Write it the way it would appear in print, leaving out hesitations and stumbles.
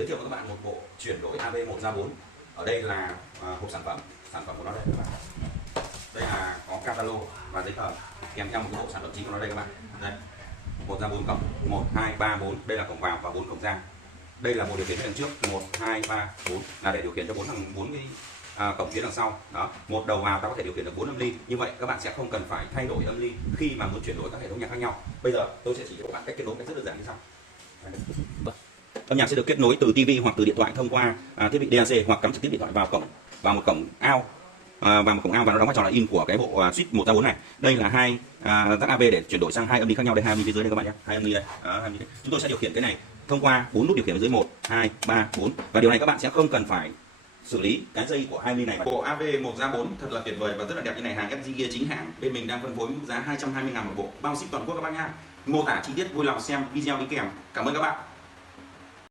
Giới thiệu với các bạn một bộ chuyển đổi AV1 ra 4. Ở đây là hộp sản phẩm của nó đây các bạn. Đây là có catalog và giấy tờ kèm theo một cái bộ sản phẩm chính của nó đây các bạn. Đây, 1 ra 4 cổng, 1 2 3 4, đây là cổng vào và 4 cổng ra. Đây là một điều khiển phía đằng trước, 1 2 3 4 là để điều khiển cho 4 cái cổng phía đằng sau. Đó, một đầu vào ta có thể điều khiển được 4 âm ly. Như vậy các bạn sẽ không cần phải thay đổi âm ly khi mà muốn chuyển đổi các hệ thống nhạc khác nhau. Bây giờ tôi sẽ chỉ cho các bạn cách kết nối cách rất đơn giản như sau. Âm nhạc sẽ được kết nối từ TV hoặc từ điện thoại thông qua thiết bị DAC hoặc cắm trực tiếp điện thoại vào một cổng out và nó đóng vai trò là in của cái bộ switch 1 ra 4 này. Đây là hai jack AV để chuyển đổi sang hai âm ly khác nhau. Đây hai âm ly phía dưới đây các bạn nhé, hai âm ly đây. Đó, chúng tôi sẽ điều khiển cái này thông qua 4 nút điều khiển ở dưới 1 2 3 4 và điều này các bạn sẽ không cần phải xử lý cái dây của hai âm ly này. Bộ AV1 ra 4 thật là tuyệt vời và rất là đẹp như này, hàng FG Gear chính hãng. Bên mình đang phân phối mức giá 220.000 một bộ, bao ship toàn quốc các bạn nhá. Mô tả chi tiết vui lòng xem video đi kèm. Cảm ơn các bạn.